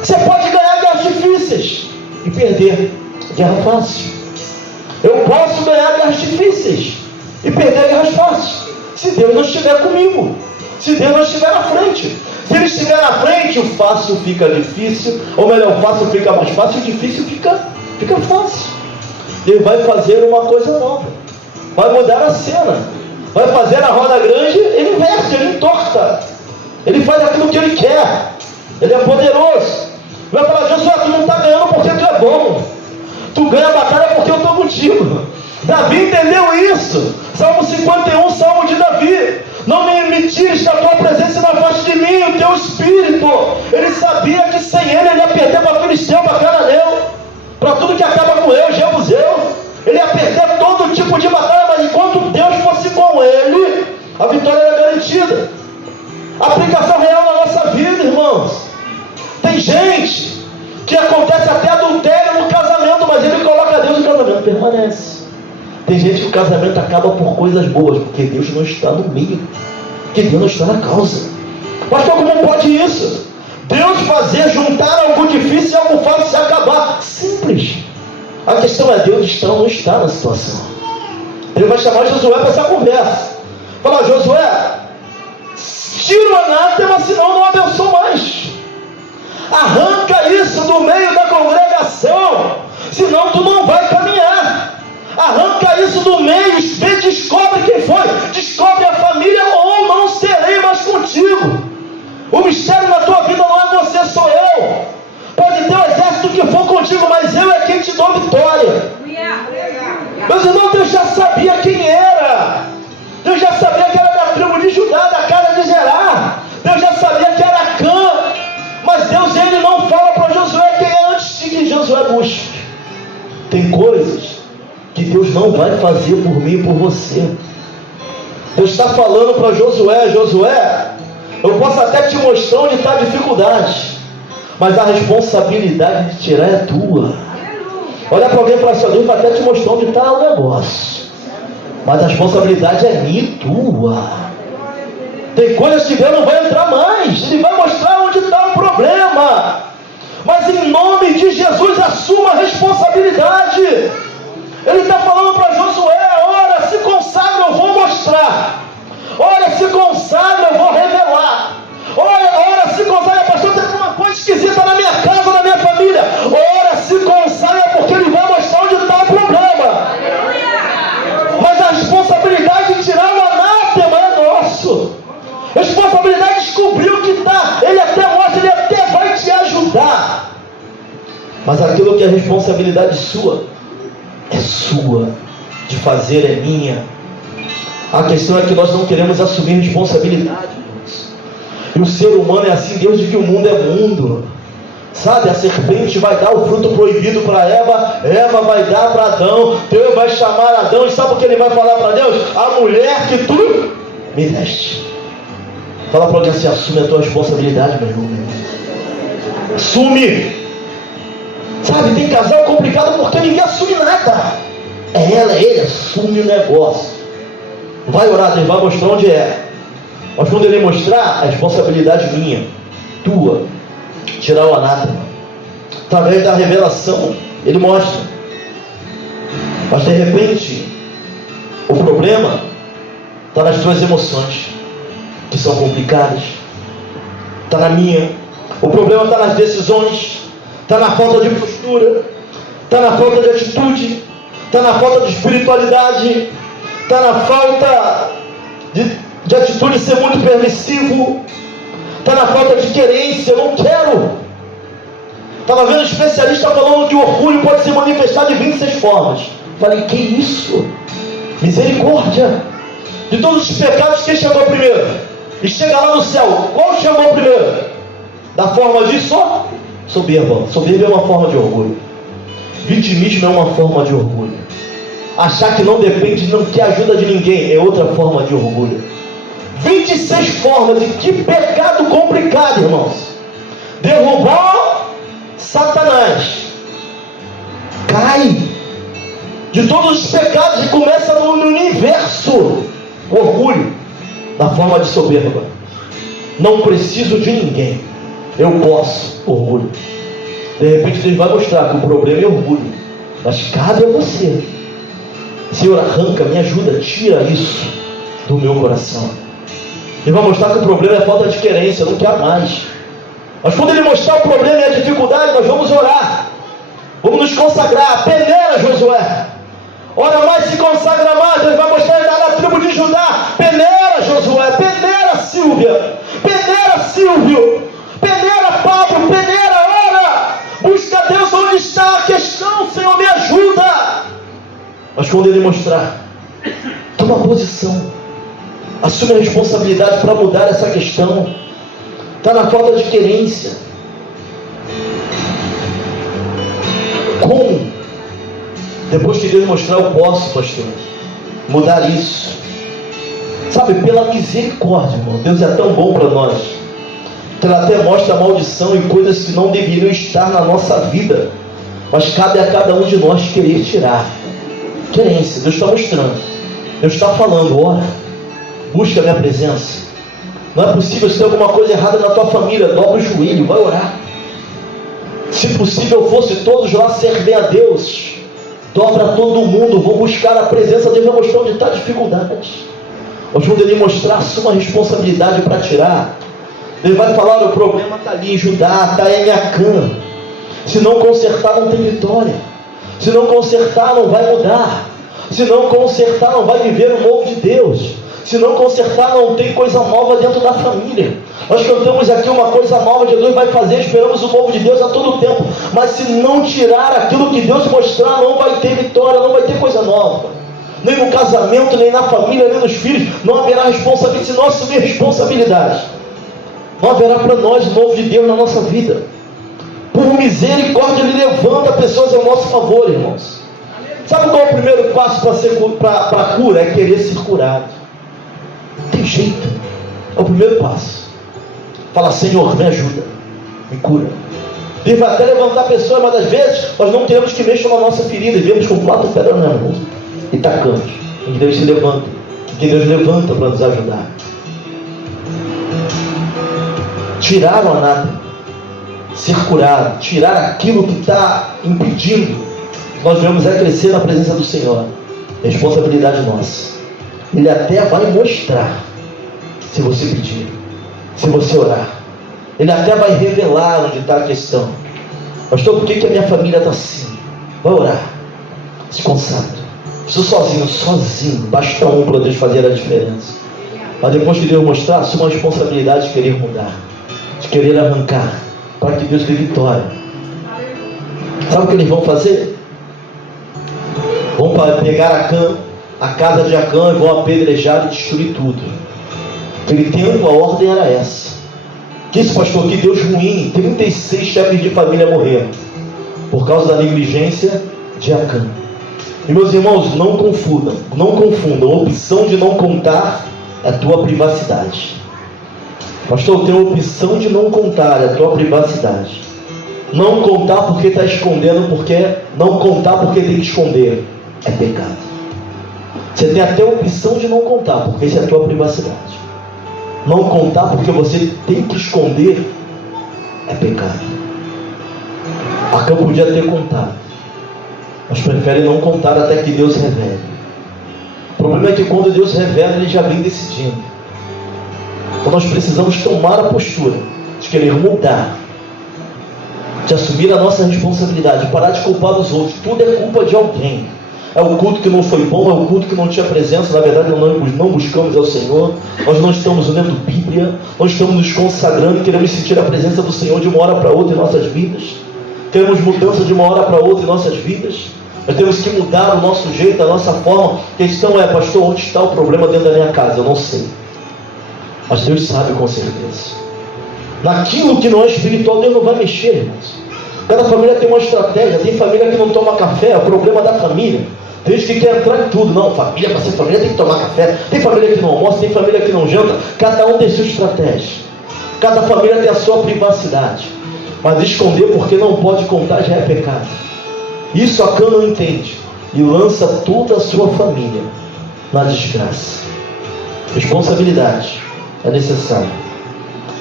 Você pode ganhar guerras difíceis e perder guerra fácil. Eu posso ganhar guerras difíceis e perder guerras fáceis, se Deus não estiver comigo, se Deus não estiver na frente. Se Ele estiver na frente, o fácil fica difícil, ou melhor, o fácil fica mais fácil, o difícil fica fácil. Ele vai fazer uma coisa nova, vai mudar a cena, vai fazer a roda grande, Ele inverte, Ele entorta, Ele faz aquilo que Ele quer. Ele é poderoso. Vai falar: Josué, tu não está ganhando porque tu é bom, tu ganha a batalha porque eu estou contigo. Davi entendeu isso. Salmo 51, Salmo de Davi: não me tires da tua presença, na voz de mim o teu espírito. Ele sabia que sem ele ia perder para Filisteu, para Cananeu, para tudo que acaba com eu, Jebuseu. Ele ia perder todo tipo de batalha, mas enquanto Deus fosse com ele, a vitória era garantida. Aplicação real na nossa vida, irmãos. Tem gente que acontece até adultério no casamento, mas ele coloca Deus no casamento, permanece. Tem gente que o casamento acaba por coisas boas, porque Deus não está no meio, porque Deus não está na causa. Pastor, como pode isso? Deus fazer juntar algo difícil e algo fácil se acabar. Simples. A questão é: Deus está ou não está na situação. Ele vai chamar Josué para essa conversa. Fala: Josué, tira o anátema, senão não abençoa mais. Arranca isso do meio da congregação, senão tu não vai caminhar. Arranca isso do meio, descobre quem foi, descobre a família, ou não serei mais contigo. O mistério na tua vida não é você, sou eu. Pode ter o exército que for contigo, mas eu é quem te dou vitória. Meus irmãos, Deus já sabia quem era. Deus já sabia que era da tribo de Judá, da casa de Zerá. Deus já sabia que era Acã. Mas Deus, ele não fala para Josué quem é antes de que Josué busque. Tem coisas que Deus não vai fazer por mim e por você. Deus está falando para Josué: Josué, eu posso até te mostrar onde está a dificuldade, mas a responsabilidade de tirar é tua. Olha para alguém e fala assim: Deus vai até te mostrar onde está o negócio, mas a responsabilidade é minha e tua. Tem coisas que Deus não vai entrar mais, Ele vai mostrar onde está o problema, mas em nome de Jesus assuma a responsabilidade. Ele está falando para Josué: ora, se consagra, eu vou mostrar. Ora, se consagra, eu vou revelar. Ora, se consagra, pastor, tem uma coisa esquisita na minha casa, na minha família. Ora, se consagra, porque Ele vai mostrar onde está o problema. Mas a responsabilidade de tirar o anátema é nosso. A responsabilidade de descobrir o que está. Ele até mostra, Ele até vai te ajudar. Mas aquilo que é responsabilidade sua, é sua. De fazer é minha. A questão é que nós não queremos assumir responsabilidade. E o ser humano é assim, Deus diz que o mundo é mundo. Sabe, a serpente vai dar o fruto proibido para Eva, Eva vai dar para Adão, Deus vai chamar Adão, e sabe o que ele vai falar para Deus? A mulher que tu me deste. Fala para alguém assim: assume a tua responsabilidade, meu irmão. Assume. Sabe, tem casal complicado porque ninguém assume nada. É ela, é ele, assume o negócio. Vai orar, Deus vai mostrar onde é. Mas quando Ele mostrar, a responsabilidade minha, tua, tirar o anátema. Através da revelação, Ele mostra. Mas de repente, o problema está nas tuas emoções, que são complicadas. Está na minha. O problema está nas decisões. Está na falta de postura. Está na falta de atitude. Está na falta de espiritualidade. Está na falta de atitude ser muito permissivo. Está na falta de querência. Eu não quero. Estava vendo um especialista falando que o orgulho pode se manifestar de 26 formas. Falei: que isso? Misericórdia. De todos os pecados, quem chamou primeiro? E chega lá no céu, qual chamou primeiro? Da forma de soberba. Soberba é uma forma de orgulho. Vitimismo é uma forma de orgulho. Achar que não depende, não quer ajuda de ninguém, é outra forma de orgulho. 26 formas. E que pecado complicado, irmãos. Derrubou Satanás, cai de todos os pecados e começa no universo. O orgulho, na forma de soberba. Não preciso de ninguém, eu posso. Orgulho. De repente Deus vai mostrar que o problema é orgulho, mas cabe a você. Senhor, arranca, me ajuda, tira isso do meu coração. Ele vai mostrar que o problema é falta de querência, eu não quero mais. Mas quando Ele mostrar o problema e a dificuldade, nós vamos orar, vamos nos consagrar. Peneira, Josué, ora mais, se consagra mais. Ele vai mostrar na tribo de Judá. Peneira, Josué, peneira, Silvia, peneira, Silvio, peneira, Pablo, peneira, ora, busca Deus onde está a questão. Senhor, me ajuda. Mas quando Ele mostrar, toma posição, assume a responsabilidade para mudar essa questão. Está na falta de querência. Como? Depois que Deus mostrar, eu posso, pastor, mudar isso. Sabe, pela misericórdia, irmão. Deus é tão bom para nós, que Ele até mostra a maldição e coisas que não deveriam estar na nossa vida, mas cabe a cada um de nós querer tirar. Querência. Deus está mostrando, Deus está falando: ora, busca a minha presença. Não é possível, se tem alguma coisa errada na tua família, dobra o joelho, vai orar. Se possível fosse todos lá servem a Deus, dobra todo mundo, vou buscar a presença de Deus. Vai mostrar onde está a dificuldade. Mas quando Ele mostrar, assuma a responsabilidade para tirar. Ele vai falar: o problema está ali em Judá, está em Acã. Se não consertar, não tem vitória. Se não consertar, não vai mudar. Se não consertar, não vai viver o novo de Deus. Se não consertar, não tem coisa nova dentro da família. Nós cantamos aqui uma coisa nova que Deus vai fazer, esperamos o novo de Deus a todo tempo. Mas se não tirar aquilo que Deus mostrar, não vai ter vitória, não vai ter coisa nova. Nem no casamento, nem na família, nem nos filhos. Não haverá responsabilidade. Se não assumir responsabilidade, não haverá para nós o novo de Deus na nossa vida. Por misericórdia, Ele levanta pessoas ao nosso favor, irmãos. Sabe qual é o primeiro passo para a cura? É querer ser curado. Não tem jeito. É o primeiro passo. Fala: Senhor, me ajuda, me cura. Deus vai até levantar pessoas, mas às vezes nós não queremos que mexam na nossa ferida e vemos com 4 pedras na mão e tacamos. E Deus se levanta. Que Deus levanta para nos ajudar. Tirar o anátema, ser curado, tirar aquilo que está impedindo. Nós devemos crescer na presença do Senhor. Responsabilidade nossa. Ele até vai mostrar, se você pedir, se você orar. Ele até vai revelar onde está a questão. Pastor, por que a minha família está assim? Vai orar. Se consagre. Estou sozinho. Basta um para Deus fazer a diferença. Mas depois que Deus mostrar, assuma a responsabilidade de querer mudar, de querer arrancar, para que Deus dê vitória. Sabe o que eles vão fazer? Vão pegar a casa de Acã e vão apedrejar e destruir tudo. Naquele tempo a ordem era essa. Que isso, pastor? Que Deus ruim. 36 chefes de família morreram por causa da negligência de Acã. E meus irmãos, não confundam. A opção de não contar é a tua privacidade. Pastor, eu tenho a opção de não contar, é a tua privacidade. Não contar porque está escondendo, não contar porque tem que esconder, é pecado. Você tem até a opção de não contar, porque isso é a tua privacidade. Não contar porque você tem que esconder, é pecado. Acã podia ter contado, mas prefere não contar até que Deus revele. O problema é que quando Deus revela, Ele já vem decidindo. Então nós precisamos tomar a postura de querer mudar, de assumir a nossa responsabilidade, parar de culpar os outros. Tudo é culpa de alguém. É o culto que não foi bom, é o culto que não tinha presença. Na verdade, nós não buscamos ao Senhor. Nós não estamos lendo Bíblia. Nós estamos nos consagrando. Queremos sentir a presença do Senhor de uma hora para outra em nossas vidas. Queremos mudança de uma hora para outra em nossas vidas. Nós temos que mudar o nosso jeito, a nossa forma. A questão é, pastor, onde está o problema dentro da minha casa? Eu não sei. Mas Deus sabe com certeza. Naquilo que não é espiritual, Deus não vai mexer, irmãos. Cada família tem uma estratégia. Tem família que não toma café, é o problema da família. Tem gente que quer entrar em tudo. Não, família, para ser família tem que tomar café. Tem família que não almoça, tem família que não janta. Cada um tem sua estratégia. Cada família tem a sua privacidade. Mas esconder porque não pode contar já é pecado. Isso Acã não entende. E lança toda a sua família na desgraça. Responsabilidade é necessária.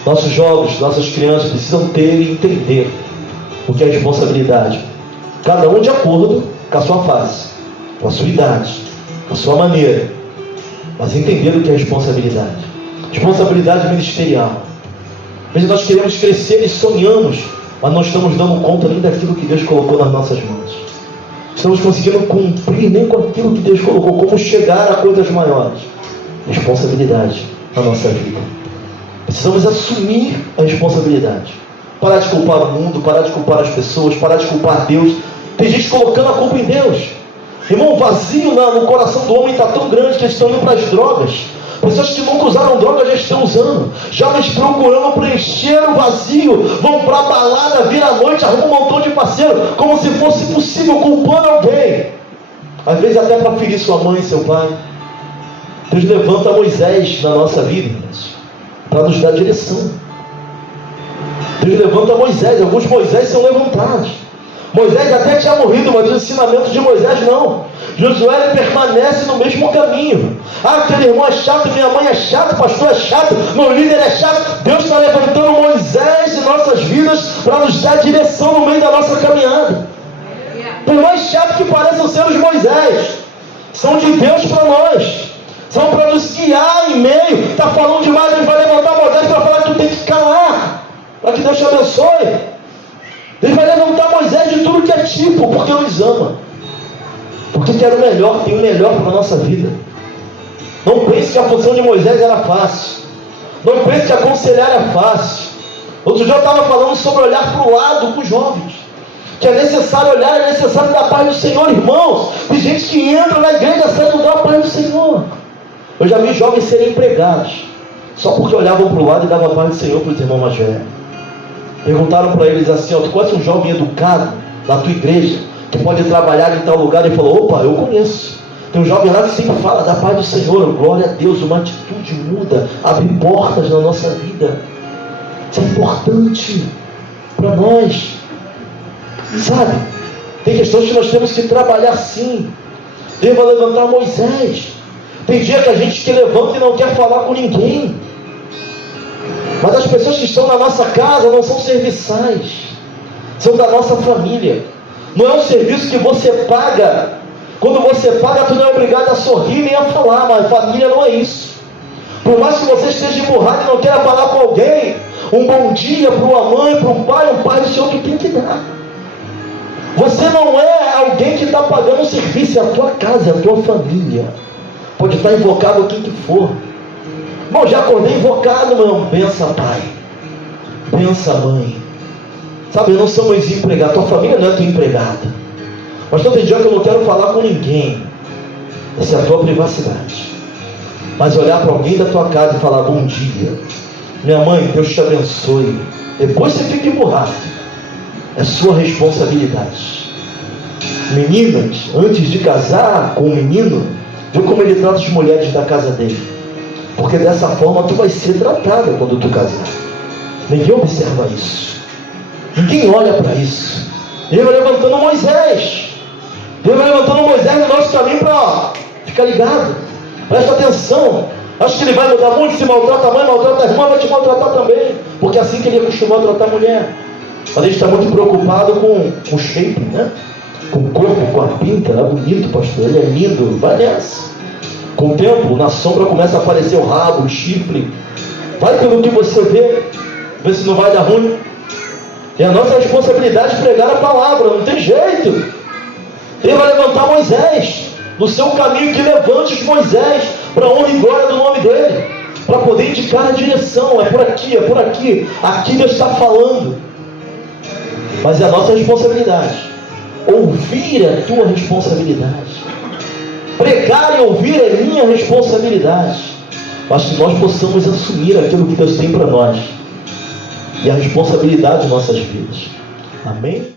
Nossos jovens, nossas crianças precisam ter e entender o que é responsabilidade. Cada um de acordo com a sua fase, com a sua idade, com a sua maneira. Mas entender o que é responsabilidade. Responsabilidade ministerial. Às vezes nós queremos crescer e sonhamos, mas não estamos dando conta nem daquilo que Deus colocou nas nossas mãos. Estamos conseguindo cumprir nem com aquilo que Deus colocou, como chegar a coisas maiores. Responsabilidade na nossa vida. Precisamos assumir a responsabilidade. Parar de culpar o mundo, parar de culpar as pessoas, parar de culpar Deus. Tem gente colocando a culpa em Deus. Irmão, o vazio no coração do homem está tão grande que eles estão indo para as drogas. Pessoas que nunca usaram droga já estão usando. Jovens procurando preencher o vazio, vão para a balada, vira a noite, arrumam um montão de parceiro, como se fosse possível, culpando alguém. Às vezes até para ferir sua mãe e seu pai. Deus levanta Moisés na nossa vida, irmãos, para nos dar direção. Deus levanta Moisés. Alguns Moisés são levantados. Moisés até tinha morrido, mas os ensinamentos de Moisés não. Josué permanece no mesmo caminho. Ah, aquele irmão é chato, minha mãe é chata, pastor é chato, meu líder é chato. Deus está levantando Moisés em nossas vidas para nos dar direção no meio da nossa caminhada. Por mais chato que pareçam ser os Moisés, são de Deus para nós. São para nos guiar em meio. Está falando demais, Deus vai levantar Moisés para falar que tu tem que calar, para que Deus te abençoe. Ele vai levantar Moisés de tudo que é tipo, porque nos ama. Porque quer o melhor, tem o melhor para a nossa vida. Não pense que a função de Moisés era fácil. Não pense que aconselhar é fácil. Outro dia eu estava falando sobre olhar para o lado com os jovens. Que é necessário olhar, é necessário dar a paz do Senhor, irmãos. Tem gente que entra na igreja sem não dar a paz do Senhor. Eu já vi jovens serem empregados só porque olhavam para o lado e davam a paz do Senhor para os irmãos mais velhos. Perguntaram para eles assim: tu conhece um jovem educado na tua igreja que pode trabalhar em tal lugar? Ele falou: opa, eu conheço. Tem um jovem lá que sempre fala da paz do Senhor. Glória a Deus, uma atitude muda, abre portas na nossa vida. Isso é importante para nós. Sabe? Tem questões que nós temos que trabalhar sim. Deus vai levantar Moisés. Tem dia que a gente que levanta e não quer falar com ninguém. Mas as pessoas que estão na nossa casa não são serviçais, são da nossa família. Não é um serviço que você paga. Quando você paga, tu não é obrigado a sorrir nem a falar. Mas família não é isso. Por mais que você esteja emburrado e não queira falar com alguém, um bom dia para uma mãe, para um pai do Senhor que tem que dar. Você não é alguém que está pagando um serviço, é a tua casa, é a tua família. Pode estar invocado o que for. Bom, já acordei invocado, meu irmão. Bença, pai. Bença, mãe. Sabe, não somos empregados. Tua família não é tua empregada. Mas todo dia que eu não quero falar com ninguém. Essa é a tua privacidade. Mas olhar para alguém da tua casa e falar: bom dia, minha mãe, Deus te abençoe. Depois você fica emburrado. É sua responsabilidade. Meninas, antes de casar com o menino, vê como ele trata as mulheres da casa dele. Porque dessa forma tu vai ser tratada quando tu casar. Ninguém observa isso. Ninguém olha para isso. Deus vai levantando Moisés. Deus vai levantando Moisés no nosso caminho para ficar ligado. Presta atenção. Acho que ele vai mudar muito. Se maltrata a mãe, maltrata a irmã, vai te maltratar também. Porque é assim que ele acostumou a tratar a mulher. Mas a gente está muito preocupado com o shape, né? Com o corpo, com a pinta. É bonito, pastor. Ele é lindo. Vai nessa. Com o tempo, na sombra começa a aparecer o rabo, o chifre. Vai pelo que você vê se não vai dar ruim. E a nossa responsabilidade é pregar a palavra, não tem jeito. Ele vai levantar Moisés no seu caminho, que levante os Moisés para a honra e glória do nome dele, para poder indicar a direção. É por aqui, aqui Deus está falando. Mas é a nossa responsabilidade. Ouvir é a tua responsabilidade. Pregar e ouvir é minha responsabilidade. Mas que nós possamos assumir aquilo que Deus tem para nós e a responsabilidade de nossas vidas. Amém?